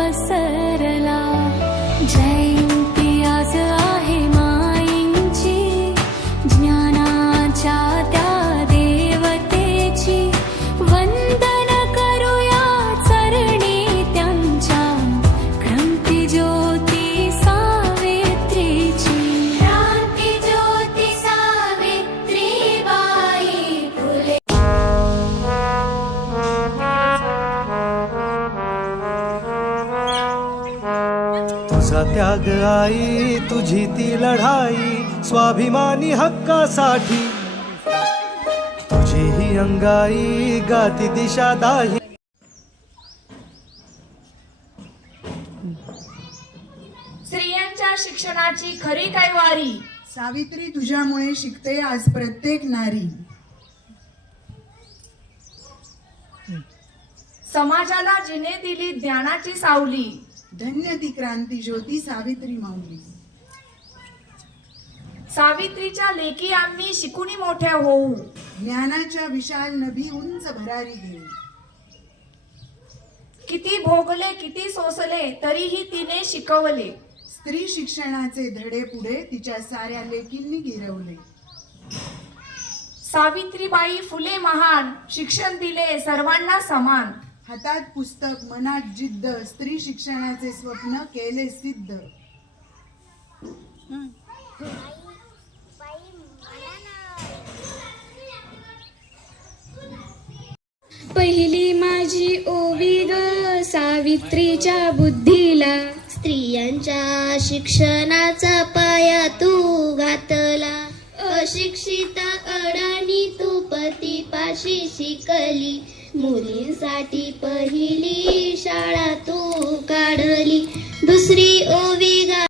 पसरला. जयंती आज आहे माईंची, ज्ञानाच्या त्या देवतेची. वंदन करूया चरणी त्यांच्या, क्रांती ज्योती सावित्रीची. क्रांती ज्योती सावित्रीबाई फुले. तुझा त्याग आई, तुझी ती लढाई स्वाभिमानी हक्कासाठी. तुझी ही अंगाई गाती दिशा दाही. स्त्रियांच्या शिक्षणाची खरी काय वारी. सावित्री तुझ्यामुळे शिकते आज प्रत्येक नारी. समाजाला जिने दिली ज्ञानाची सावली. धन्य ती क्रांती ज्योती सावित्री माऊली. सावित्रीच्या लेकी आम्ही शिकुनी मोठ्या होऊ. ज्ञानाच्या विशाल नभी उंच भरारी घेऊ. किती भोगले किती सोसले तरीही तिने शिकवले. स्त्री शिक्षणाचे धडे पुढे तिच्या साऱ्या लेकींनी गिरवले. सावित्रीबाई फुले महान, शिक्षण दिले सर्वांना समान. हातात पुस्तक मनात जिद्द, स्त्री शिक्षणाचे स्वप्न केले सिद्ध. पहिली माझी ओवी ग सावित्रीच्या बुद्धीला. स्त्रियांच्या शिक्षणाचा पाया तू घातला. अशिक्षित अडाणी तू पतीपाशी शिकली. मुलींसाठी पहिली